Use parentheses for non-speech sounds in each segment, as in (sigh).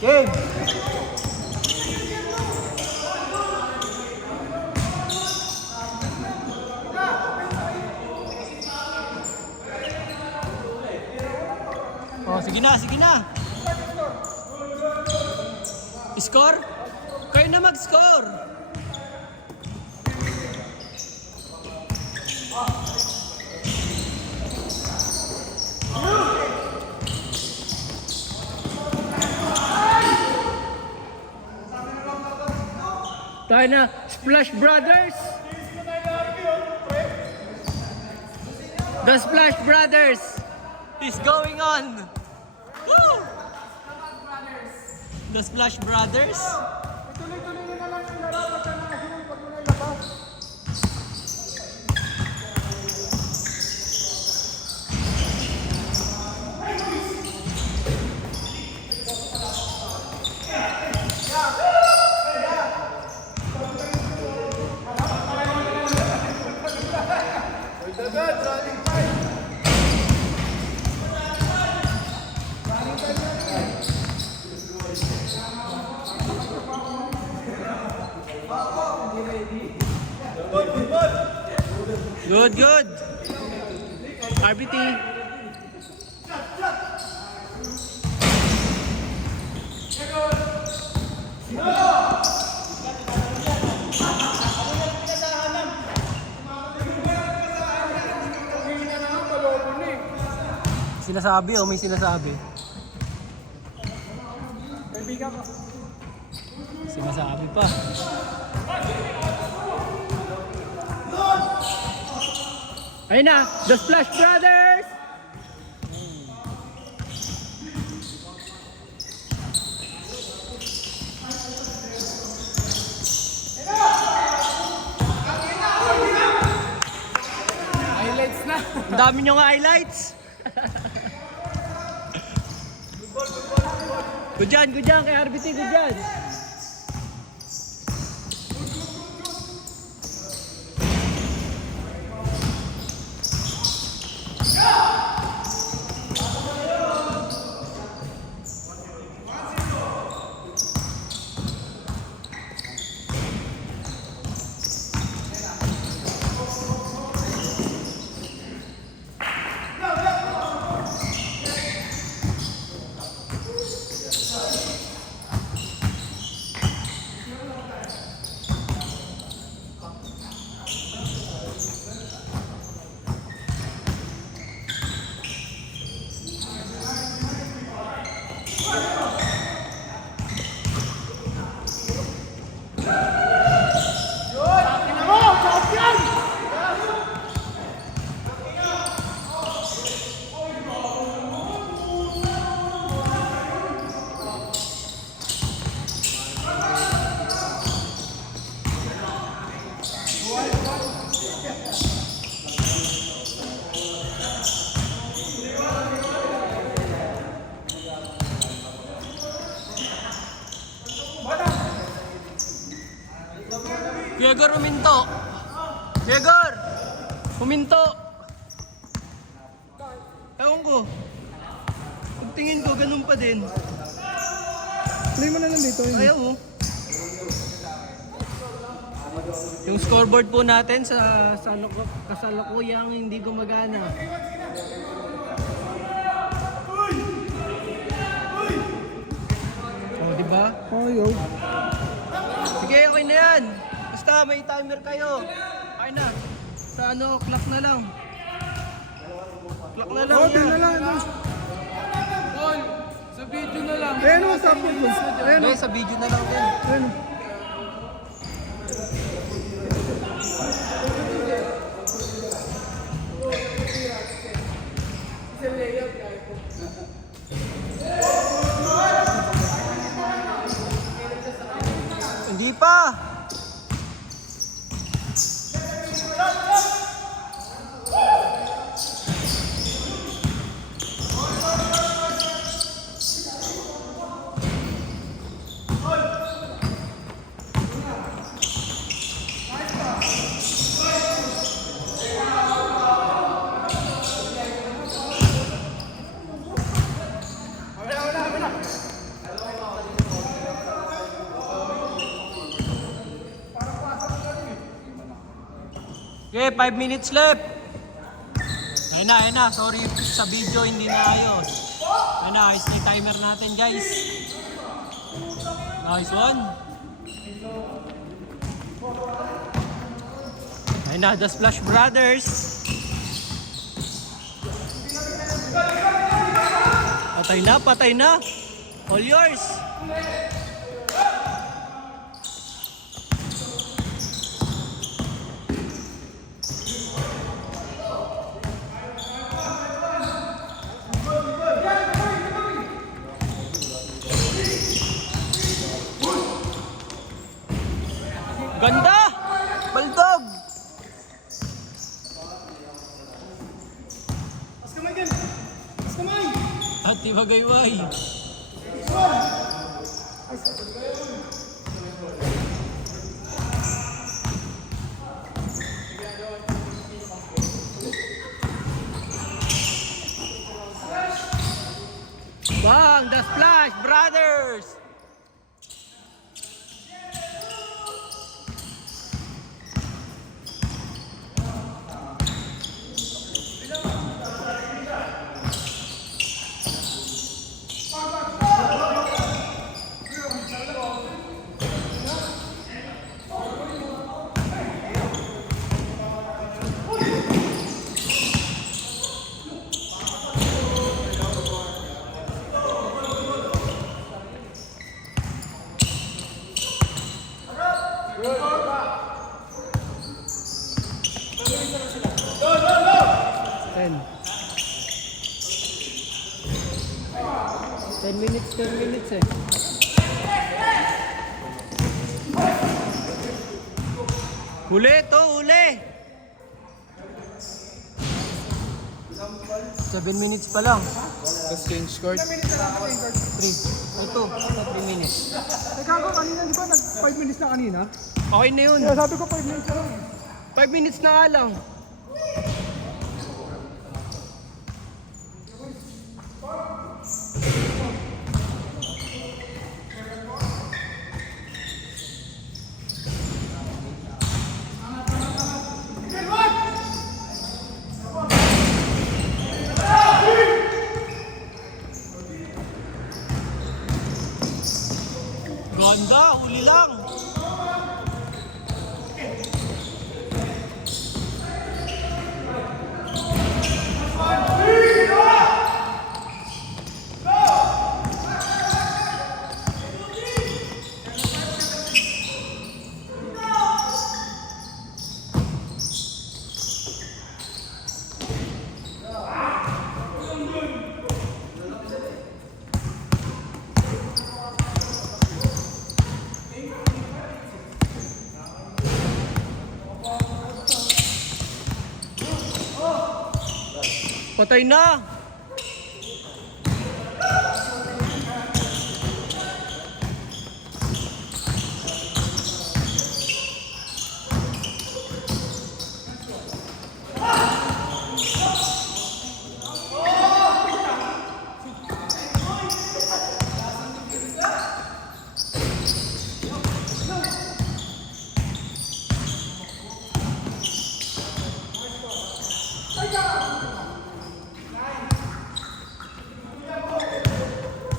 Game! Oh, sige na, sige na. Score? Kayo na mag-score. Tayo na, Splash Brothers! The Splash Brothers is going on! Woo! The Splash Brothers? Good, good. RBT. Sinasabi oh, may sinasabi. Sinasabi pa. Ayun na, The Splash Brothers! Highlights na. Ang dami nyo nga highlights. good dyan, good dyan. Kay RBT, good dyan. Diego Ruminto. Diego! Huminto! Ewan ko. Pagtingin ko, ganun pa din. Mo dito. yun. Ayaw oh. Yung scoreboard po natin sa, sa kasalukuyang hindi gumagana. Oh, di ba? Ayaw. Sige, okay na yan. Basta may timer kayo. Okay na. Sa ano, clock na lang. Clock na lang Oh, yan. na lang. ano. Sa video na lang. Ayan o, sa mo. Ayan o. Sa video na lang din. Ayan o. Hindi pa. Okay, 5 minutes left. Ayun na, ayun na. Sorry sa video, hindi na ayos. Ayun na, ayos na timer natin, guys. Nice one. Ayun na, The Splash Brothers. Patay na, patay na. All yours. Ganda! Baldog! At ibagayway. Bang! 10 minutes, 10 minutes eh. Huli to, huli! 7 minutes pa lang. Tapos change court. 3 minutes na lang change court. 3. Ito, 3 minutes. Eh, Teka ko, kanina di ba nag 5 minutes na kanina? Okay na yun. Kaya sabi ko 5 minutes na lang. 5 minutes na lang. Patay na!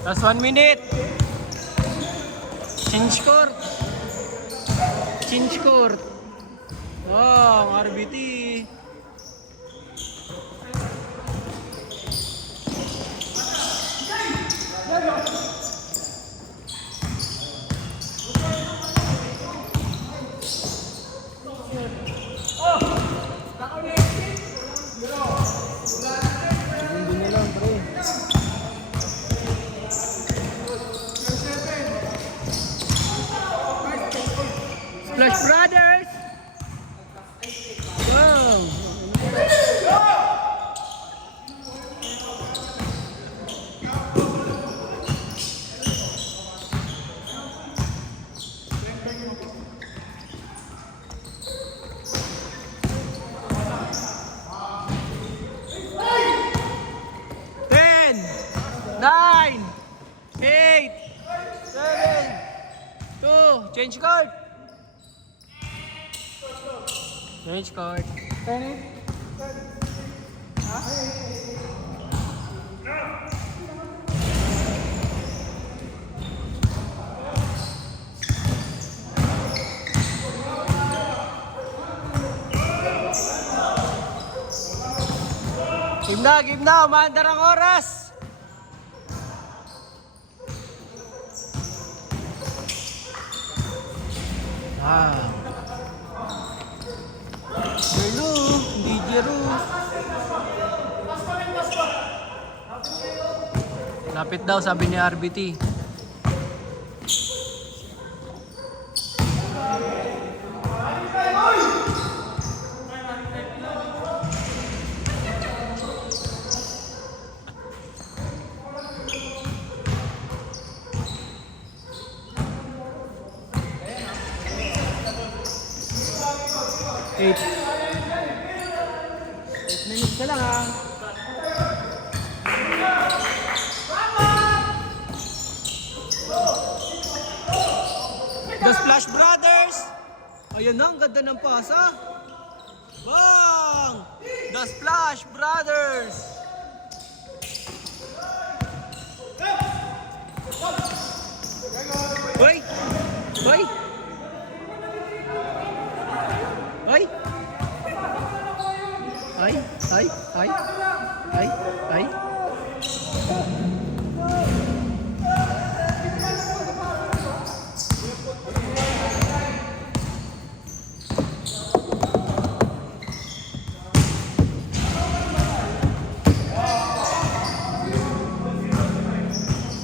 Last one minute. Change court. Change court. Wow, RBT. Hindi na lang, pre. Splash Brothers. Wow. Ten, nine, eight, seven, change card. Card. Tennis? Game na, game na. Umaandar ang oras. Ah. Jero, hindi Jero. Lapit daw, sabi ni RBT. Eight. Eight minutes na lang ah. The Splash Brothers! Ayan na, ang ganda ng pasa. Bang! The Splash Brothers! Hoy! Hoy! Hoy! Ay, ay, ay, ay, ay.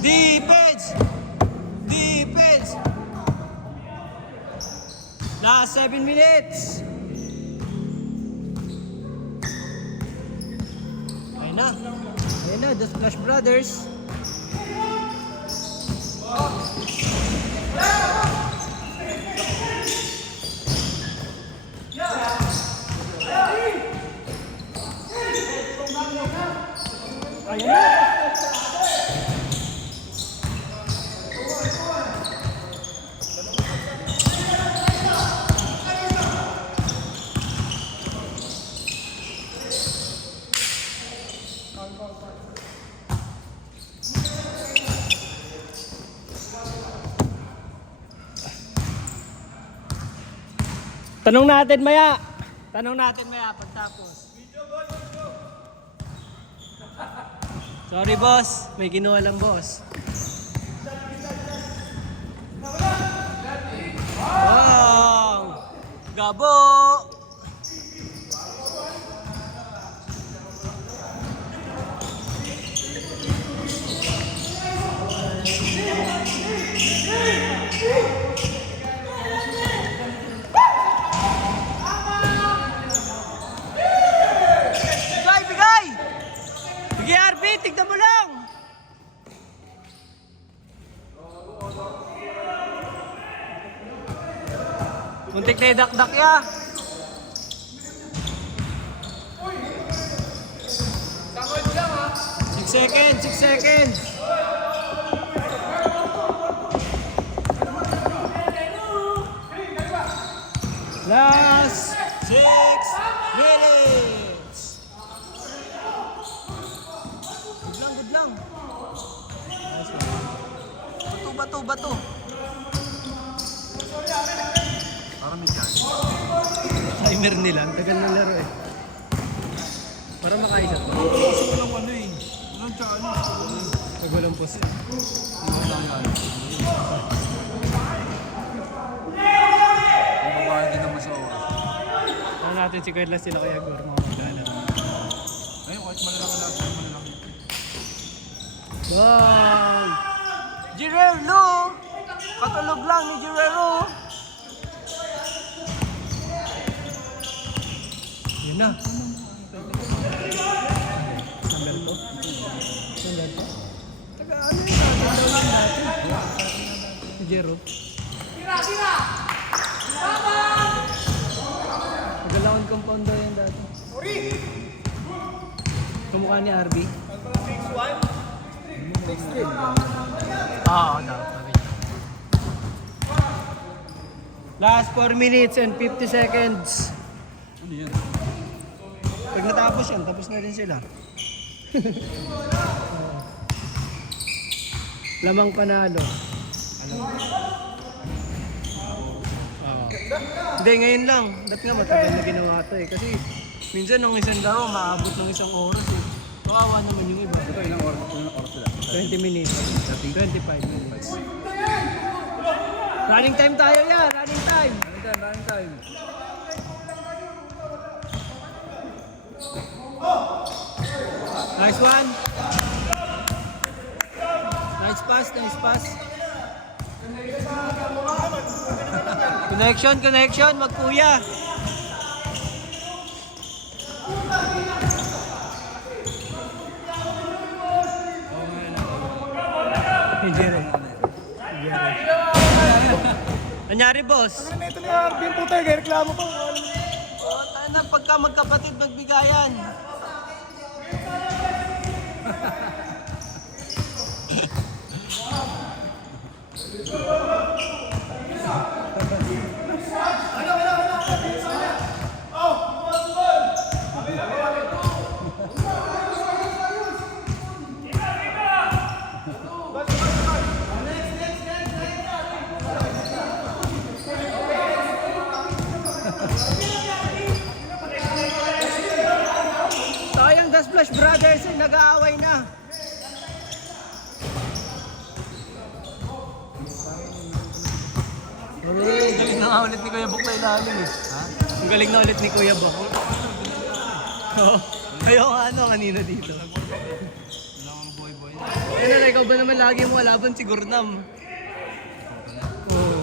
Defense! Defense! Last seven minutes! Ayun na. Ayun na, The Splash Brothers. Ayun na. Tanong natin maya. Tanong natin maya pagtapos. Sorry boss, may kinuha lang boss. Wow! Gabo! Bigay, bigay! Bigay, RB, tignan mo lang! Na idakdak ya. Six seconds, six seconds. Last six minutes. Good lang, good lang. Bato, bato, bato. Timer nila, ang tagal ng laro eh. Para makaisa to. Kasi walang ano eh. Walang ano. Pag walang post. Babae din sa oras. Ano natin si Kuya sila kaya Gor, mga magkala. Ayun, kahit malalaki lang, malalaki. Wow! Jirelo! Katulog lang ni Jirelo! Na. Number to? Number to? Taga ano yun natin? Dawin natin. Si Jero. Tagalawang compound daw yan dati. Kamukha ni RB. Oo, daw. sabi niya. Last 4 minutes and 50 seconds. Ano yan? Pag natapos yan, tapos na rin sila. Lamang panalo. Oo. Hindi, ngayon lang. Ba't nga matagal na ginawa to eh. Kasi minsan ng isang laro, maabot ng isang oras eh. Kawawa naman yung iba. Ito, ilang oras, ilang oras sila? 20 minutes. 25 minutes. Running time tayo yan, running time. Running time, running time. Nice one. Nice pass, nice pass. connection, connection, magkuya. Rin. Anyari, boss? Ito ni Arvin, puta, reklamo pa. Oh, tayo na, pagka magkapatid, magbigayan. Ilalim eh. Ha? Ang galing na ulit ni Kuya Bok. Oo. (laughs) Ayaw nga ano kanina dito. Ano na, ikaw ba naman lagi mo laban si Gurnam? Oo.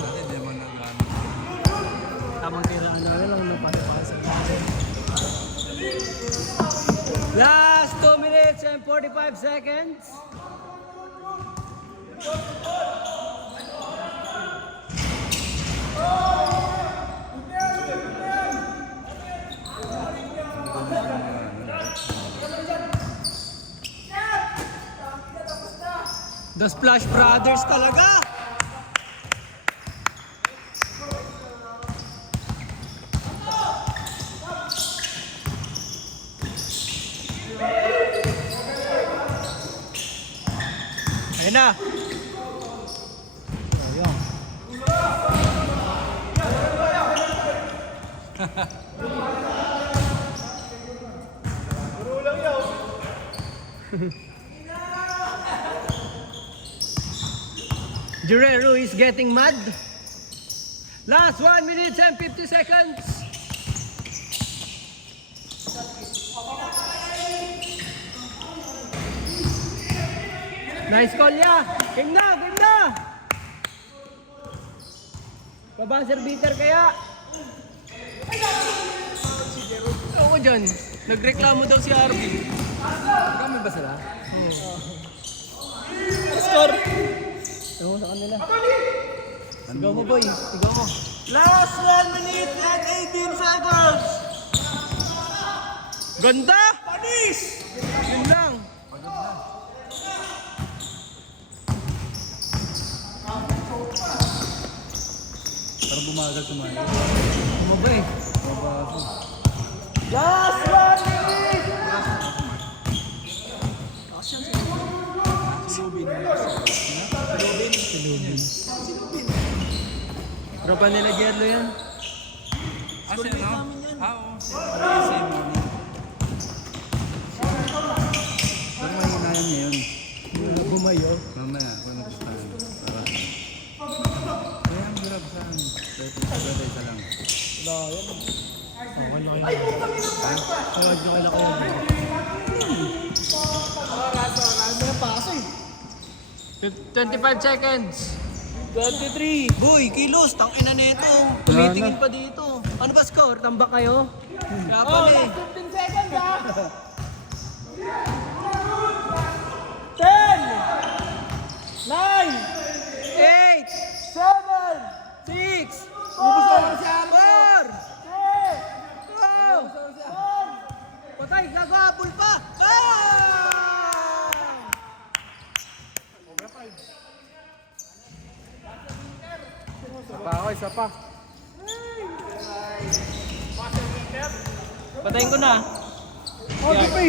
Tamang kailangan na lang napapasa. Last 2 minutes and 45 seconds. The Splash Brothers talaga! Ayun na. Ayun. (laughs) (laughs) Guerrero is getting mad. Last 1 minute and 50 seconds. Nice call ya. Game na, game na. Pabuzzer beater kaya. Oo dyan. Nagreklamo daw si Arvin. Kami ba sila? Score. Ewan sa kanila. Sigaw mo boy. Sigaw mo. Last 1 minute and 18 seconds. Ganda! Panis! Yun lang. Parang bumagal sumali. Ano ba eh? Last 1 Tropa nila Gerlo yan. Ah, sila no? Ah, oo. Same morning. Pero mahina yan ngayon. Bumayo. Mamaya, ako nagpapalan. Para. Kaya ang hirap saan. Pwede, pwede isa lang. Ay, putang ina pa! Tawag nyo kala ko. Fif- 25 seconds. 23. Boy, kilos. Tang ina nito. Tumitingin pa dito. Ano ba score? Tambak kayo? Kaya pala eh. 15 seconds ha! 10! 9! 8, 7! 6, Ubus na lang si Arno! 4, 2, Patay, gagapol pa! Ah! Isa pa ako, isa pa. Patayin ko na. Oh, eh.